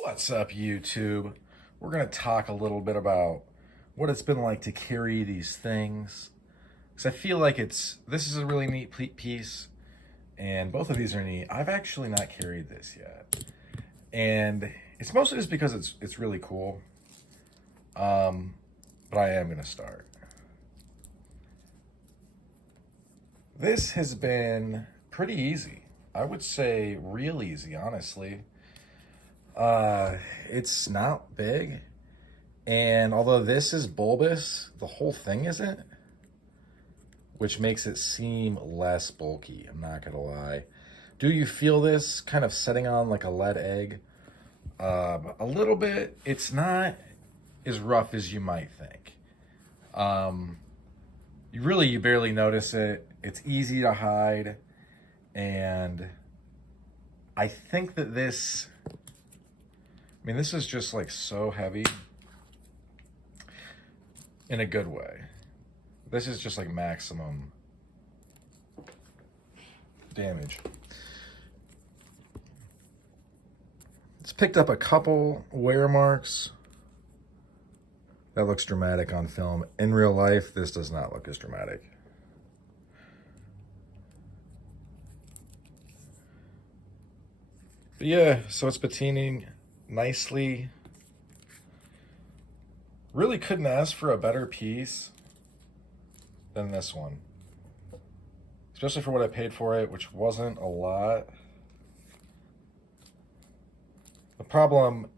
What's up, YouTube? We're going to talk a little bit about what it's been like to carry these things. Because I feel like this is a really neat piece, and both of these are neat. I've actually not carried this yet. And it's mostly just because it's really cool. But I am going to start. This has been pretty easy. I would say real easy, honestly. It's not big, and although this is bulbous, the whole thing isn't, which makes it seem less bulky. I'm not gonna lie. Do you feel this kind of setting on like a lead egg? A little bit. It's not as rough as you might think. You barely notice it. It's easy to hide, and I think that this is just like so heavy in a good way. This is just like maximum damage. It's picked up a couple wear marks. That looks dramatic on film. In real life, this does not look as dramatic. But yeah, so it's patining nicely. Really couldn't ask for a better piece than this one, especially for what I paid for it, which wasn't a lot. The problem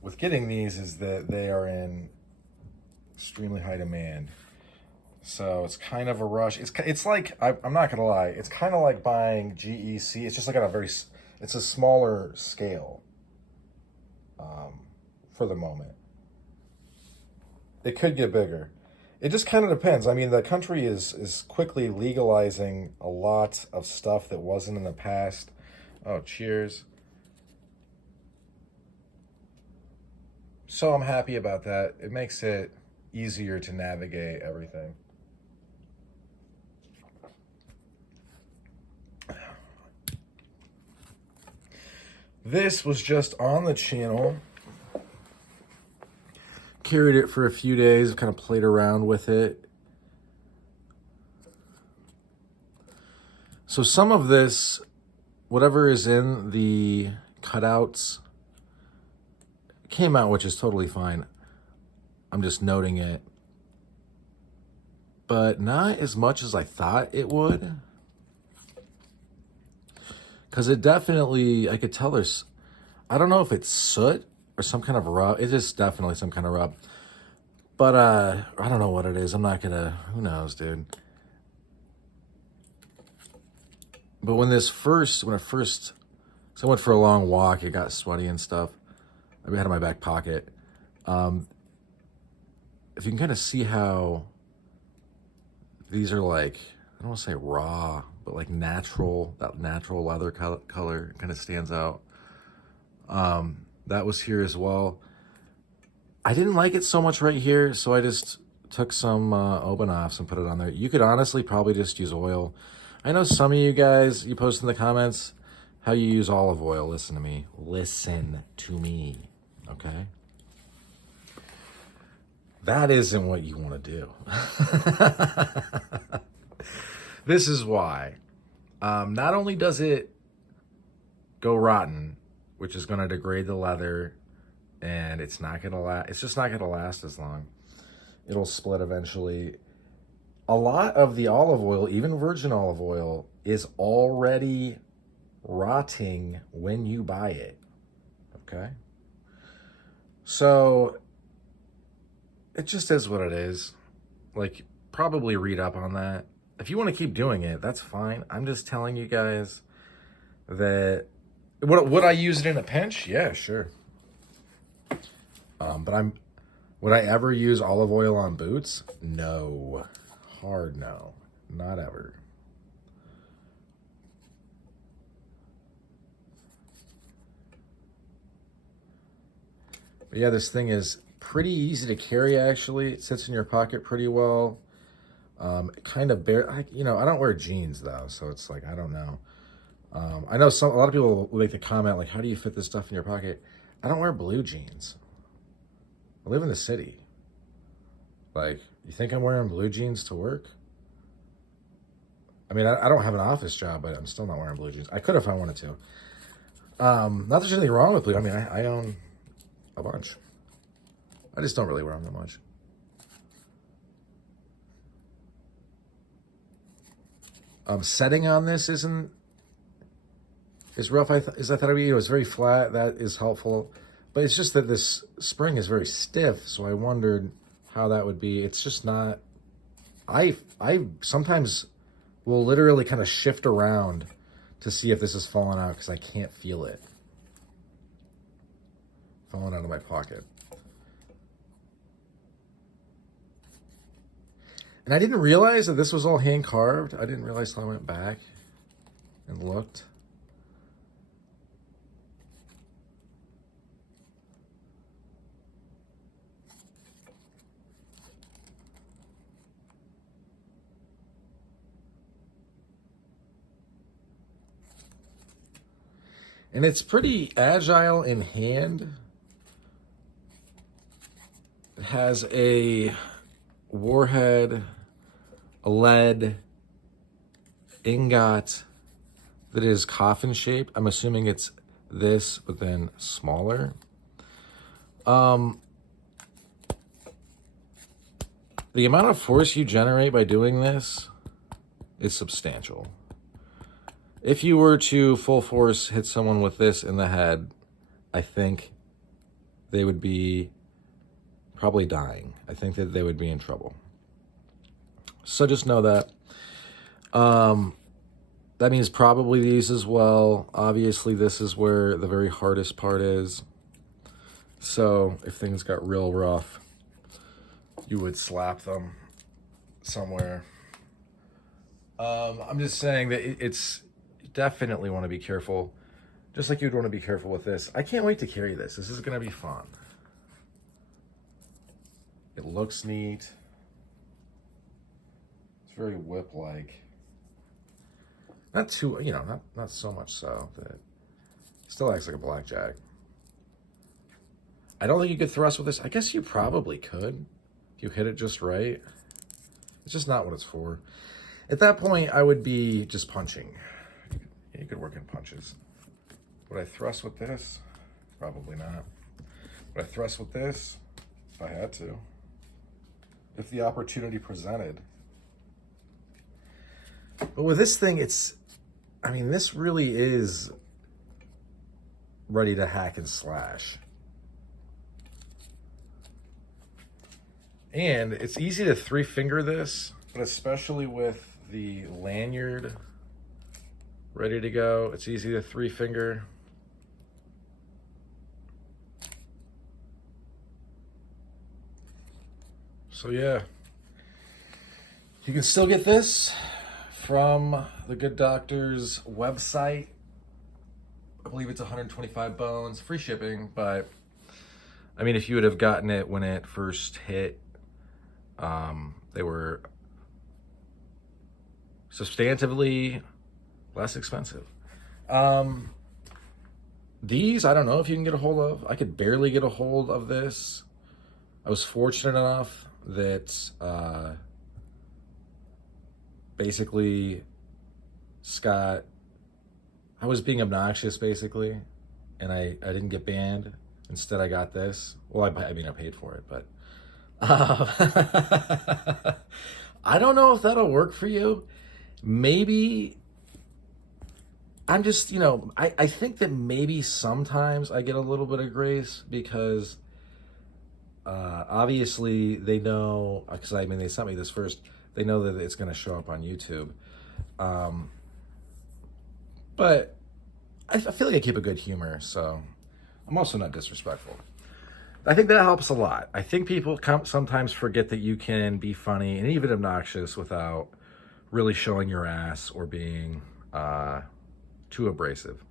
with getting these is that they are in extremely high demand, so it's kind of a rush. It's like, I'm not gonna lie, it's kind of like buying GEC. It's just like it's a smaller scale. For the moment, it could get bigger. It just kind of depends. I mean, the country is quickly legalizing a lot of stuff that wasn't in the past. Oh, cheers. So I'm happy about that. It makes it easier to navigate everything. This was just on the channel. Carried it for a few days, kind of played around with it. So some of this, whatever is in the cutouts, came out, which is totally fine. I'm just noting it. But not as much as I thought it would. Because it definitely, I could tell I don't know if it's soot or some kind of rub. It is definitely some kind of rub. But I don't know what it is. I'm not gonna, who knows, dude. But when it first, so I went for a long walk, it got sweaty and stuff. I had it in my back pocket. If you can kind of see how these are like, I don't want to say raw, but like natural, that natural leather color kind of stands out. That was here as well. I didn't like it so much right here, so I just took some Oben-Offs and put it on there. You could honestly probably just use oil. I know some of you guys, you post in the comments how you use olive oil. Listen to me. Listen to me, okay? That isn't what you want to do. This is why. Not only does it go rotten, which is going to degrade the leather, and it's not going to last. It's just not going to last as long. It'll split eventually. A lot of the olive oil, even virgin olive oil, is already rotting when you buy it. Okay? So it just is what it is. Like, probably read up on that. If you want to keep doing it, that's fine. I'm just telling you guys that would I use it in a pinch? Yeah, sure. But would I ever use olive oil on boots? No. Hard no. Not ever. But yeah, this thing is pretty easy to carry, actually. It sits in your pocket pretty well. Kind of I don't wear jeans, though, so it's like, I don't know. I know a lot of people will make the comment like, how do you fit this stuff in your pocket? I don't wear blue jeans. I live in the city. Like, you think I'm wearing blue jeans to work? I mean, I don't have an office job, but I'm still not wearing blue jeans. I could if I wanted to. Not that there's anything wrong with blue. I mean, I own a bunch. I just don't really wear them that much. Setting on this is rough. I thought it would be. It was very flat. That is helpful, but it's just that this spring is very stiff. So I wondered how that would be. It's just not. I sometimes will literally kind of shift around to see if this is falling out because I can't feel it falling out of my pocket. And I didn't realize that this was all hand carved. I didn't realize till I went back and looked. And it's pretty agile in hand. It has a warhead, a lead ingot that is coffin shaped. I'm assuming it's this, but then smaller. The amount of force you generate by doing this is substantial. If you were to full force hit someone with this in the head, I think they would be probably dying. I think that they would be in trouble. So just know that. That means probably these as well. Obviously, this is where the very hardest part is. So if things got real rough, you would slap them somewhere. I'm just saying that it's definitely want to be careful, just like you'd want to be careful with this. I can't wait to carry this. This is going to be fun. It looks neat. It's very whip-like. Not too, not so much so that it still acts like a blackjack. I don't think you could thrust with this. I guess you probably could if you hit it just right. It's just not what it's for. At that point, I would be just punching. You could work in punches. Would I thrust with this? Probably not. Would I thrust with this? If I had to. If the opportunity presented. But with this thing, this really is ready to hack and slash. And it's easy to 3-finger this, but especially with the lanyard ready to go, it's easy to 3-finger. So yeah, you can still get this from the Good Doctor's website. I believe it's 125 bones, free shipping, but I mean, if you would have gotten it when it first hit, they were substantively less expensive. These, I don't know if you can get a hold of. I could barely get a hold of this. I was fortunate enough that basically Scott, I was being obnoxious basically, and I didn't get banned. Instead, I got this. Well, I paid for it, but I don't know if that'll work for you. Maybe I'm just, I think that maybe sometimes I get a little bit of grace because obviously they know, because they sent me this first, they know that it's going to show up on YouTube. But I feel like I keep a good humor, so I'm also not disrespectful. I think that helps a lot. I think people sometimes forget that you can be funny and even obnoxious without really showing your ass or being too abrasive.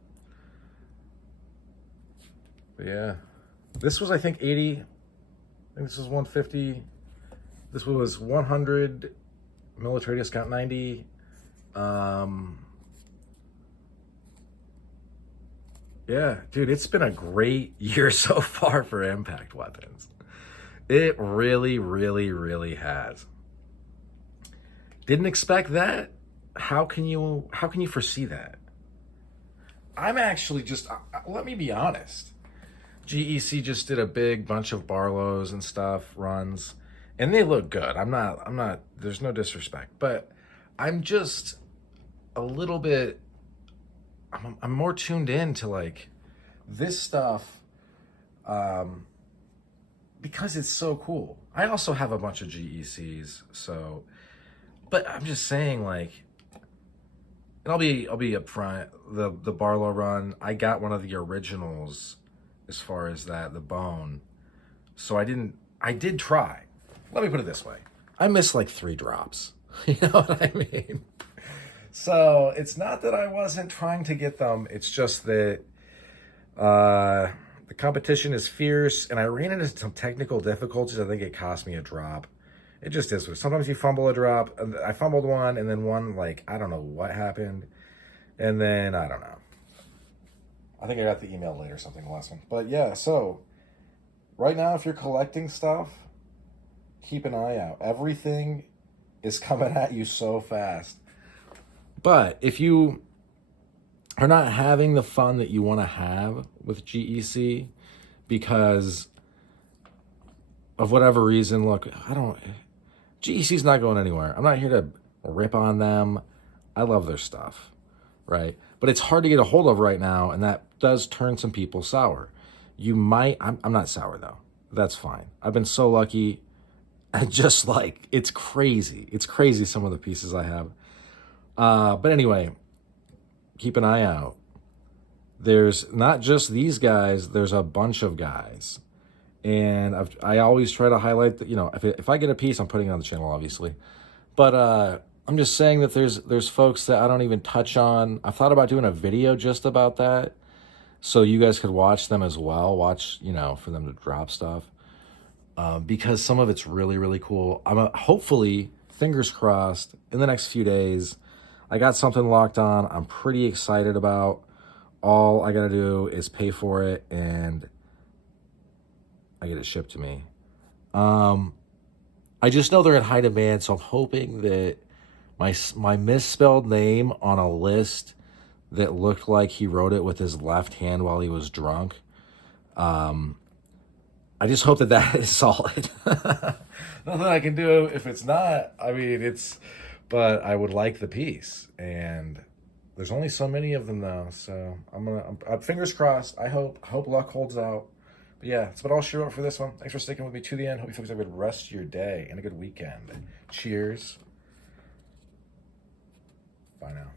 But yeah, this was, I think, 80. I think this was 150. This was 100 military discount 90. Yeah, dude, it's been a great year so far for impact weapons. It really, really, really has. Didn't expect that. How can you foresee that? I'm actually just let me be honest. GEC just did a big bunch of Barlows and stuff runs, and they look good. I'm not. There's no disrespect, but I'm just a little bit. I'm more tuned in to like this stuff um, because it's so cool. I also have a bunch of GECs, so but I'm just saying like, and I'll be upfront. The Barlow run, I got one of the originals as far as that the bone. So I did try. Let me put it this way. I missed like 3 drops. You know what I mean? So it's not that I wasn't trying to get them. It's just that the competition is fierce, and I ran into some technical difficulties. I think it cost me a drop. It just is. Sometimes you fumble a drop. I fumbled one, and then one, like, I don't know what happened. And then, I don't know. I think I got the email late or something, the last one. But yeah, so right now, if you're collecting stuff, keep an eye out. Everything is coming at you so fast. But if you are not having the fun that you want to have with GEC because of whatever reason, look, GEC's not going anywhere. I'm not here to rip on them. I love their stuff, right? But it's hard to get a hold of right now, and that does turn some people sour. I'm not sour though. That's fine. I've been so lucky. And just like, it's crazy. It's crazy some of the pieces I have. But anyway, keep an eye out. There's not just these guys, there's a bunch of guys. And I always try to highlight that, if I get a piece, I'm putting it on the channel, obviously. But I'm just saying that there's folks that I don't even touch on. I thought about doing a video just about that, so you guys could watch them as well. Watch, for them to drop stuff. Because some of it's really, really cool. Hopefully, fingers crossed, in the next few days, I got something locked on. I'm pretty excited about. All I got to do is pay for it, and I get it shipped to me. I just know they're in high demand, so I'm hoping that my misspelled name on a list that looked like he wrote it with his left hand while he was drunk. I just hope that is solid. Nothing I can do if it's not. I mean, but I would like the piece, and there's only so many of them though. So I'm fingers crossed. I hope luck holds out. But yeah, that's about all she wrote for this one. Thanks for sticking with me to the end. Hope you folks have a good rest of your day and a good weekend. Cheers. Bye now.